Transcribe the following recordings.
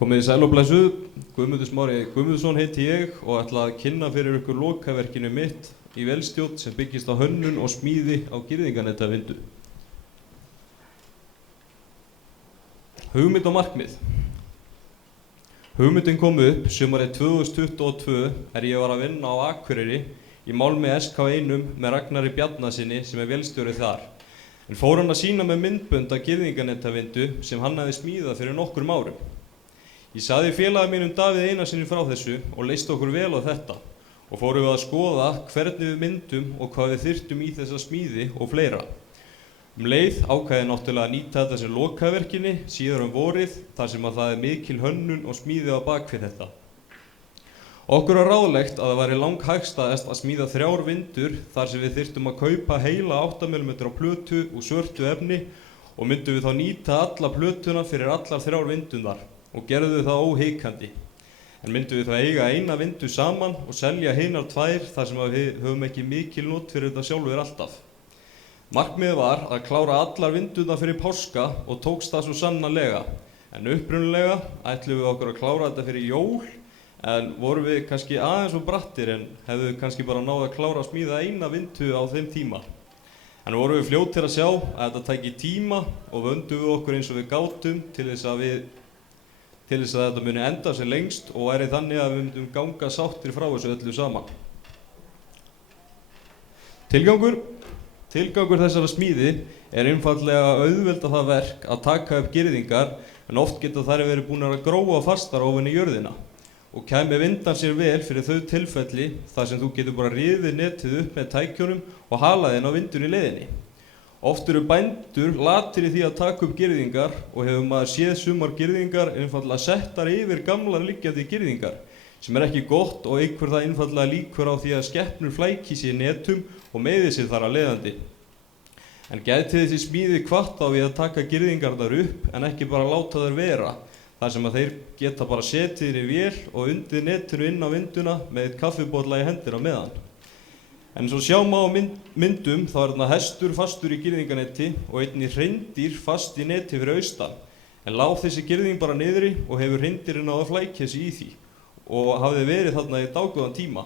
Komið í sæl og blessuð, Guðmundur Smári Guðmundsson heiti ég og ætla að kynna fyrir ykkur lokaverkinu mitt í Vélstjórn sem byggist á hönnun og smíði á girðingarnetavindu. Hugmynd og markmið. Hugmyndin kom upp sumarið 2022 ég var að vinna á Akureyri í málmi SK1 með Ragnari Bjarnasyni sem vélstjóri þar. En fór hann að sýna með myndbönd af girðingarnetavindu sem hann hafði smíðað fyrir nokkrum árum. Ég sagði félaga mínum Davíð Einarsyni frá þessu og leist okkur vel á þetta og fórum við að skoða hvernig við myndum og hvað við þyrftum í þessa smíði og fleira. Leið ákvað ég náttúrulega að nýta þetta sem lokaverkinni síðar vorið þar sem að það mikil hönnun og smíði á bakvið þetta. Okkur var ráðlegt að það væri langhagstæðast að smíða 3 vindur þar sem við þyrftum að kaupa heila 8 mm plötu úr svörtu efni og myndum við þá nýta alla plötuna fyrir allar 3 vindurnar og gerðum við það óhikandi. En myndum við þá eiga eina vindu saman og selja hinar 2 þar sem við höfum ekki mikil not fyrir þetta sjálfur alltaf. Markmiðið var að klára allar vindurnar fyrir páska og tókst það svo sannarlega. En upprunalega ætluðum við okkur að klára þetta fyrir jól en vorum við kannski aðeins og brattir en hefðum við kannski bara náð að klára að smíða eina vindu á þeim tíma. En vorum við fljótir að sjá að þetta tæki tíma og vöndum við okkur eins og við gátum til þess að þetta muni enda sem lengst og væri þannig að við myndum ganga sáttir frá þessu öllu saman. Tilgangur þessara smíði einfaldlega að auðvelda það verk að taka upp girðingar en oft geta þær verið búnar að gróa fastar ofan í jörðina og kæmi vindan sér vel fyrir þau tilfelli þar sem þú getur bara rifið netið upp með tækjunum og halað inn á vindun í leiðinni. Oft eru bændur latir í því að taka upp girðingar og hefur maður séð sumar girðingar einfaldlega settar yfir gamlar liggjandi girðingar sem ekki gott og einhver það einfaldlega líkur á því að skepnur flæki sér í netum og meiði sér þar að leiðandi. En gæti þessi smíði hvatt á við að taka girðingarnar upp en ekki bara láta þær vera þar sem að þeir geta bara setið inn í vél og undir netinu inn á vinduna með eitt kaffibolla í hendir á meðan. En svo sjá má á myndum þá þarna hestur fastur í girðingarneti og einnig hreindýr fast í neti fyrir austan. En lá þessi girðing bara niðri og hefur hreindýrinn á að flækja sig í því og hafði verið þarna í dágóðan tíma.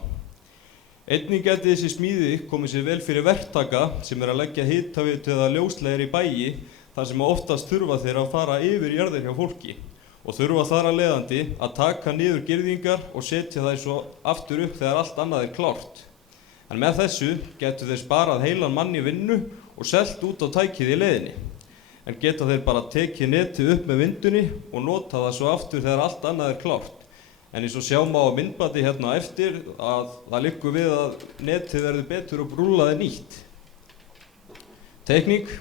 Einnig gæti þessi smíði komið sér vel fyrir verktaka sem að leggja hitaveitu eða ljósleiðir í bæi þar sem oftast þurfa þeir að fara yfir jarðir hjá fólki og þurfa þar að leiðandi að taka niður girðingar og setja þær svo aftur upp þegar allt annað klárt. En með þessu getur þeir sparað heilan mann í vinnu og selt út á tækið í leiðinni. En geta þeir bara tekið netið upp með vindunni og nota það svo aftur þegar allt annað klárt. En eins og sjá má á myndbandi hérna eftir að það liggur við að netið verður betur og rúllaði nýtt. Tekník.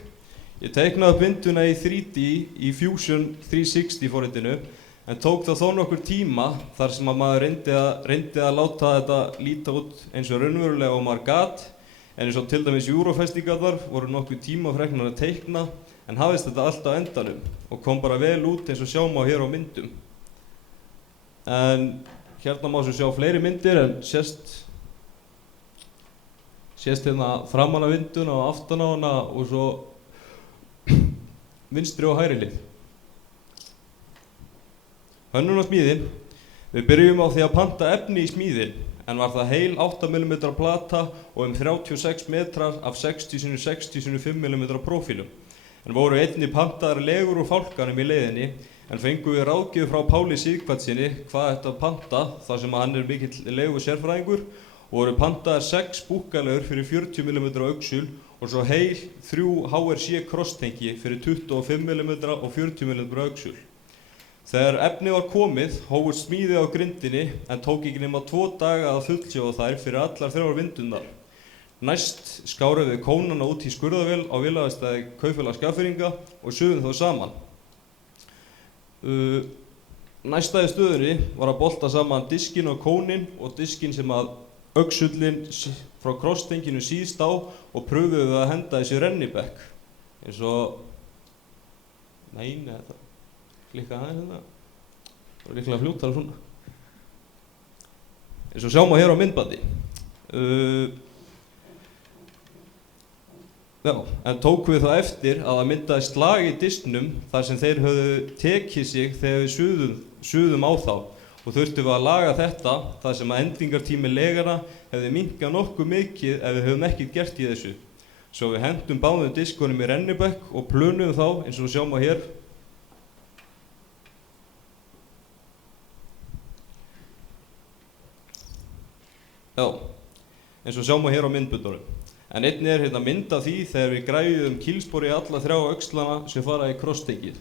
Ég teiknaði upp vinduna í 3D í Fusion 360 forritinu en tók það þó nokkur tíma þar sem að maður reyndi að láta þetta líta út eins og raunverulega og maður gat en eins og til dæmis Eurofestingarnar voru nokkuð tíma freknar að teikna en hafðist þetta allt á endanum og kom bara vel út eins og sjá má hér á myndum. En hérna má svo sjá fleiri myndir en sést hérna framan af vinduna og aftan á hana og svo vinstri og hægri hlið. Hönnun og smíðin. Við byrjum á því að panta efni í smíðin en var það heil 8 mm plata og 36 metrar af 60 x 60 x 5 mm prófílum. En voru einnig pantaðar legur úr fálkanum í leiðinni en fengum við ráðgjöf frá Páli Sighvatssyni hvað þetta panta þar sem hann mikill legu sérfræðingur og voru pantaðar 6 búkkalegur fyrir 40 mm öxul og svo heil 3 HRC crosstengi fyrir 25 mm og 40 mm öxul. Þegar efni var komið hófust smíði á grindinni en tók ekki nema 2 daga að fullsjóða þær fyrir allar 3 vindurnar. Næst skáruðum við kónana út í skurðavél á vélaverkstæði Kaupfélags Skagfirðinga og suðum þá saman. Næsta í stöðunni var að bolta saman diskinn og kóninn og diskinn sem að öxullinn frá krosstenginu síðst á og pröfuðum við að henda þessi rennibekk. Eins og... þetta klikka aðeins hérna. Það var líklega fljótara svona. Eins og sjá má hér á myndbandi. Já, en tókum við þá eftir að það myndaði slag í disknum þar sem þeir höfðu tekið sig þegar við suðum á þá og þurftum við að laga þetta þar sem að endingartími legana hefði minnkað nokkuð mikið ef við höfum ekkert gert í þessu. Svo við hentum báðum diskunum í rennibekk og plönuðum þá eins og sjáum á hér. Já, eins og sjáum á hér á myndböndunum. En einnig hérna mynd af því þegar við græjuðum kýlspor í alla 3 öxlana sem fara í krosstengið.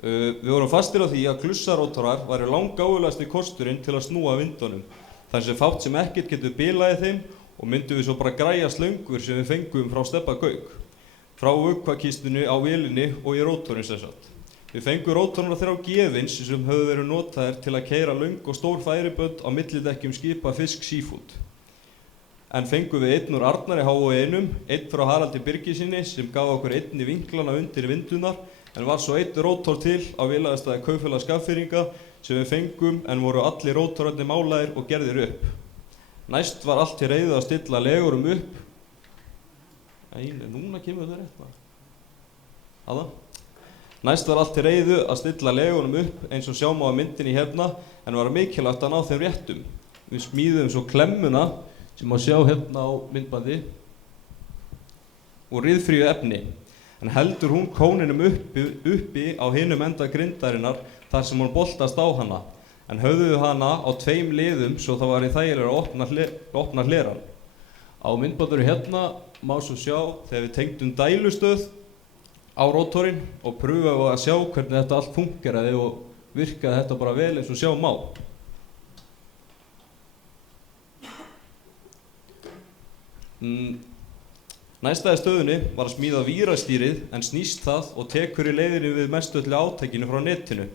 Við vorum fastir á því að klussarótorar væru langgáfulegasti kosturinn til að snúa vindunum, þar sem fátt sem ekkert getur bilað í þeim og myndum við svo bara græja slöngur sem við fengum frá Stebba Gauk, frá vökvakistunni á vélinni og í rótorinn sem sagt. Við fengum rótorana 3 gefins sem höfðu verið notaðir til að keyra löng og stór færibönd á millidekkjum skipa Fisk Seafood. En fengum við einn úr Arnari H1, einn frá Haraldi Birgisinni sem gaf okkur einn í vinklana undir vindunar, en var svo einn rótor til á vélaverkstæði Kaupfélags Skagfirðinga sem við fengum en voru allir rótorarnir málaðir og gerðir upp. Næst var allt til reiðu að stilla legurum upp. Núna kemur þetta rétt. Aða. Næst var allt til reiðu að stilla legurum upp eins og sjáum á myndinni hérna, en var mikilvægt að ná þeim réttum. Við smíðum svo klemmuna sem má sjá hérna á myndbandi úr ryðfríu efni. En heldur hún kóninum uppi á hinum enda grindarinnar þar sem hún boltast á hana, en höfðuðu hana á 2 liðum svo það var í þægilega að opna hleran. Á myndbandinu hérna má svo sjá þegar við tengdum dælustöð á rótorinn og pröfuðum að sjá hvernig þetta allt funkeraði og virkaði þetta bara vel eins og sjá má. Næsta í stöðunni var að smíða vírastýrið en snýst það og tekur í leiðinni við mestöllu átækinu frá netinu.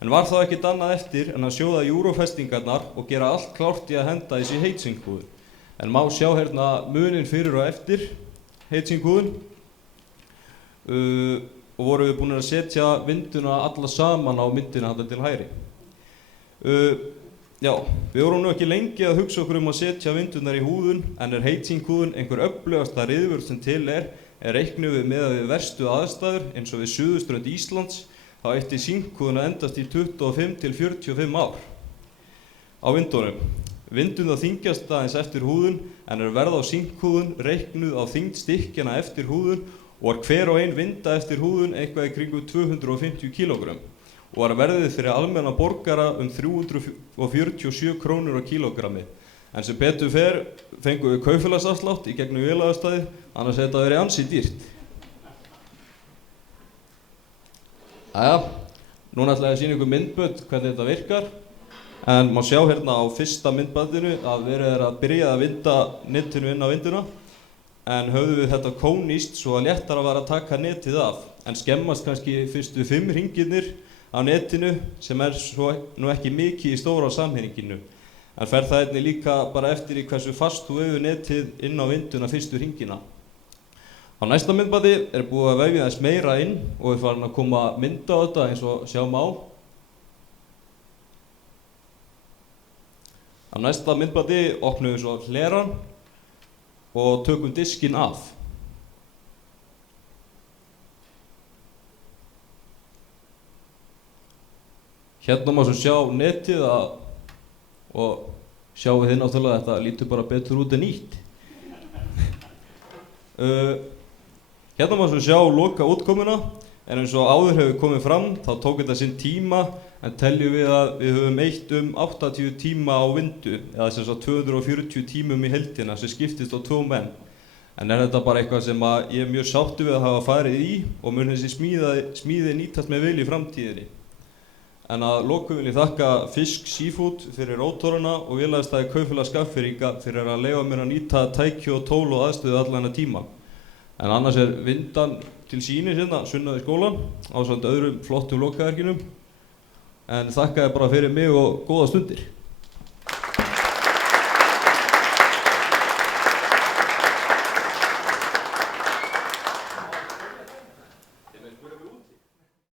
En var þá ekkert annað eftir en að sjóða júrófestingarnar og gera allt klárt í að henda þessi heitsingkúðu. En má sjá hérna munin fyrir og eftir heitsingkúðun og vorum við búin að setja vinduna alla saman á myndina þarna til hægri. Já, við vorum nú ekki lengi að hugsa okkur að setja vindunar í húðun, en heitsingkúðun einhver öflugasta ryðvörð sem til reiknuð við með að við verstu aðstæður eins og við suðurströnd Íslands, þá ætti síngkúðun að endast í 25 til 45 ár á vindunum. Vindunar þyngjast aðeins eftir húðun, en verð á síngkúðun reiknuð á þyngd stykkjana eftir húðun og var hver og ein vinda eftir húðun eitthvað í kringum 250 kílógrömm. Og var verðið fyrir almenna borgara 347 krónur á kílógrammi. En sem betur fer fengum við kaupfélagsafslátt í gegnum vélaverkstæði, annars hefði þetta verið ansi dýrt. Jæja, núna ætla ég að sýna ykkur myndbönd hvernig þetta virkar. En má sjá hérna á fyrsta myndbandinu að verið að byrja að vinda netinu inn á vinduna. En höfðum við þetta kónýst svo að léttara var að taka netið af. En skemmast kannski fyrstu 5 hringirnir á netinu sem svo nú ekki mikið í stóra samhenginu. En fer það einnig líka bara eftir í hversu fast þú hefur netið inn á vinduna fyrstu hringina. Á næsta myndbandi búið að vefja þess meira inn og við farin að koma mynda á þetta eins og sjáum á. Á næsta myndbandi opnum við svo hleran og tökum diskinn af. Hérna má svo sjá netið og sjáum við þið náttúrulega að þetta lítur bara betur út en nýtt. Hérna má svo sjá loka útkomuna, en eins og áður hefur komið fram þá tók þetta sinn tíma, en teljum við að við höfum eytt 80 tíma á vindu, eða sem sagt 240 tímum í heildina sem skiptist á 2 menn. En þetta bara eitthvað sem ég mjög sáttur við að hafa farið í og mun þessi smíði nýtast með vel í framtíðinni. En að lokum vil ég þakka Fisk Seafood fyrir rótorana og vélaverkstæði Kaupfélags Skagfirðinga fyrir að leyfa mér að nýta tæki og tól og aðstöðu allan þennan tíma. En annars vindan til sýnis hérna sunnan við skólann ásamt öðrum flottum lokaverkinum. En þakka þér bara fyrir mig og góða stundir.